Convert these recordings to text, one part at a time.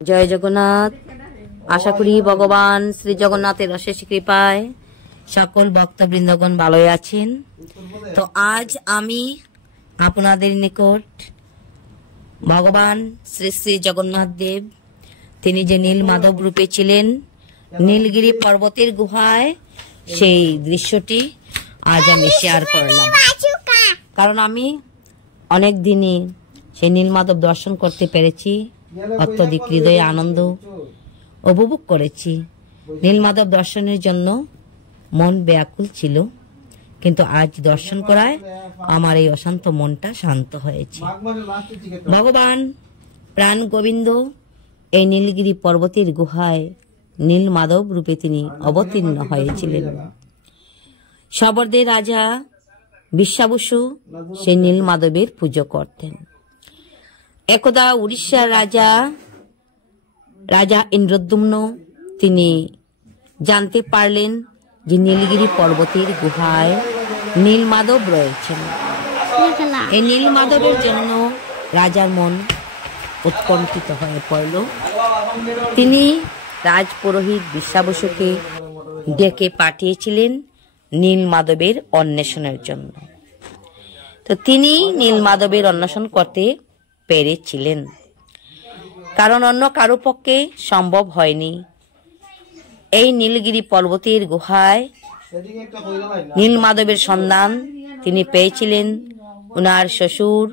जय जगन्नाथ। आशा करी भगवान श्री जगन्नाथের অশেষ কৃপায় সকল ভক্তবৃন্দগণ ভালোই আছেন। তো আজ আমি আপনাদের নিকট ভগবান শ্রী শ্রী জগন্নাথ দেব তিনি যে নীল মাধব রূপে ছিলেন নীলগিরি পর্বতের গুহায় সেই দৃশ্যটি আজ আমি শেয়ার করলাম। কারণ আমি অনেক দিনই সেই নীল মাধব দর্শন করতে পেরেছি, অত্যধিক হৃদয়ে আনন্দ উপভোগ করেছি। নীলমাধব দর্শনের জন্য মন ব্যাকুল ছিল, কিন্তু আজ দর্শন করায় আমার এই অশান্ত মনটা শান্ত হয়েছে। ভগবান প্রাণ গোবিন্দ এই নীলগিরি পর্বতের গুহায় নীলমাধব রূপে তিনি অবতীর্ণ হয়েছিলেন। সবরদের রাজা বিশ্বাবসু সেই নীলমাধবের পুজো করতেন। একদা উড়িষ্যার রাজা ইন্দ্রদ্যুম্ন তিনি জানতে পারলেন যে নীলগিরি পর্বতের গুহায় নীলমাধব রয়েছেন। এই নীলমাধবের জন্য রাজার মন উৎকণ্ঠিত হয়ে পড়ল। তিনি রাজপুরোহিত বিশ্বাবসুকে ডেকে পাঠিয়েছিলেন নীলমাধবের অন্বেষণের জন্য। তো তিনি নীলমাধবের অন্বেষণ করতে পেরেছিলেন, কারণ অন্য কারো পক্ষে সম্ভব হয়নি। এই নীলগিরি পর্বতের গুহায় নীলমাধবের সন্ধান তিনি পেয়েছিলেন উনার শ্বশুর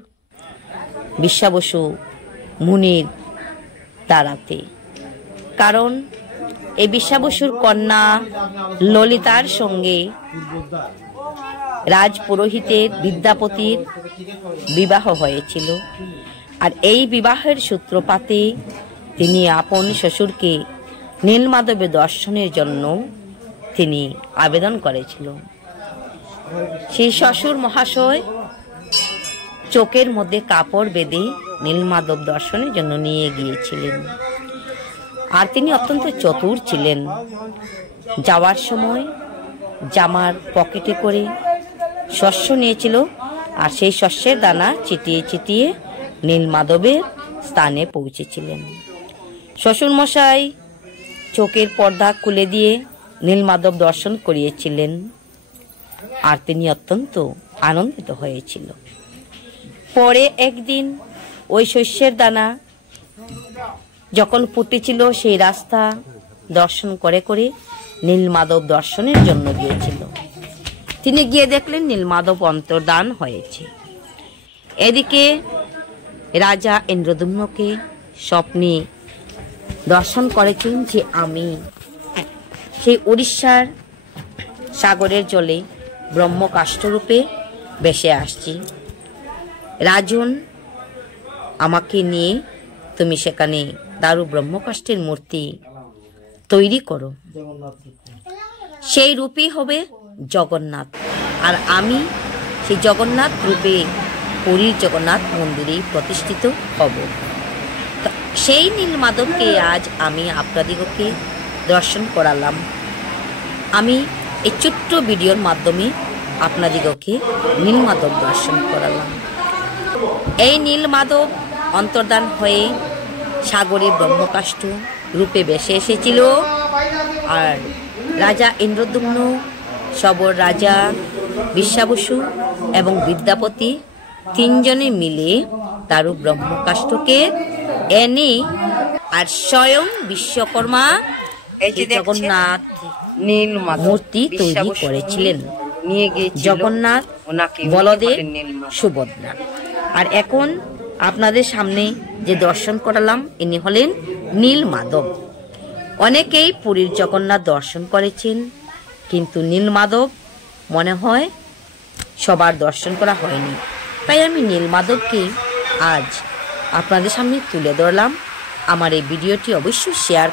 বিশ্বাবসু মুনির দ্বারাতে। কারণ এই বিশ্বাবসুর কন্যা ললিতার সঙ্গে রাজপুরোহিতের বিদ্যাপতির বিবাহ হয়েছিল। আর এই বিবাহের সূত্রপাতে তিনি আপন শ্বশুরকে নীলমাধবের দর্শনের জন্য তিনি আবেদন করেছিল। সেই শ্বশুর মহাশয় চোখের মধ্যে কাপড় বেঁধে নীলমাধব দর্শনের জন্য নিয়ে গিয়েছিলেন। আর তিনি অত্যন্ত চতুর ছিলেন। যাওয়ার সময় জামার পকেটে করে শস্য নিয়েছিল, আর সেই শস্যের দানা চিটিয়ে চিটিয়ে নীলমাধবের স্থানে পৌঁছেছিলেন। শ্বশুরমশাই চোখের পর্দা খুলে দিয়ে নীলমাধব দর্শন করিয়েছিলেন, আর তিনি অত্যন্ত আনন্দিত হয়েছিল। পরে একদিন ওই শস্যের দানা যখন ফুটেছিল, সেই রাস্তা দর্শন করে করে নীলমাধব দর্শনের জন্য গিয়েছিল। তিনি গিয়ে দেখলেন নীলমাধব অন্তর্ধান হয়েছে। এদিকে রাজা ইন্দ্রদ্যুম্নকে স্বপ্নে দর্শন করেছেন যে আমি সেই উড়িষ্যার সাগরের জলে ব্রহ্মকাষ্ঠ রূপে ভেসে আসছি। রাজন, আমাকে নিয়ে তুমি সেখানে দারু ব্রহ্মকাষ্ঠের মূর্তি তৈরি করো, সেই রূপই হবে জগন্নাথ। আর আমি সেই জগন্নাথ রূপে পুরীর জগন্নাথ মন্দিরে প্রতিষ্ঠিত হব। সেই নীলমাধবকে আজ আমি আপনাদিগকে দর্শন করালাম। আমি এই ছোট্ট ভিডিওর মাধ্যমে আপনাদিগকে নীলমাধব দর্শন করালাম। এই নীলমাধব অন্তর্ধান হয়ে সাগরে ব্রহ্মকাষ্ঠ রূপে ভেসে এসেছিল। আর রাজা ইন্দ্রদ্যুম্ন, সবর রাজা বিশ্বাবসু এবং বিদ্যাপতি তিনজনে মিলে দারু ব্রহ্মকাষ্ঠকে এনে আর স্বয়ং বিশ্বকর্মা জগন্নাথ মূর্তি তৈরি করেছিলেন। জগন্নাথ, বলদেব, সুভদ্রা। আর এখন আপনাদের সামনে যে দর্শন করালাম ইনি হলেন নীলমাধব। অনেকেই পুরীর জগন্নাথ দর্শন করেছেন, কিন্তু নীলমাধব মনে হয় সবার দর্শন করা হয়নি। তাই আমি নীলমাধবকে আজ আপনাদের সামনে তুলে ধরলাম। আমার এই ভিডিওটি অবশ্যই শেয়ার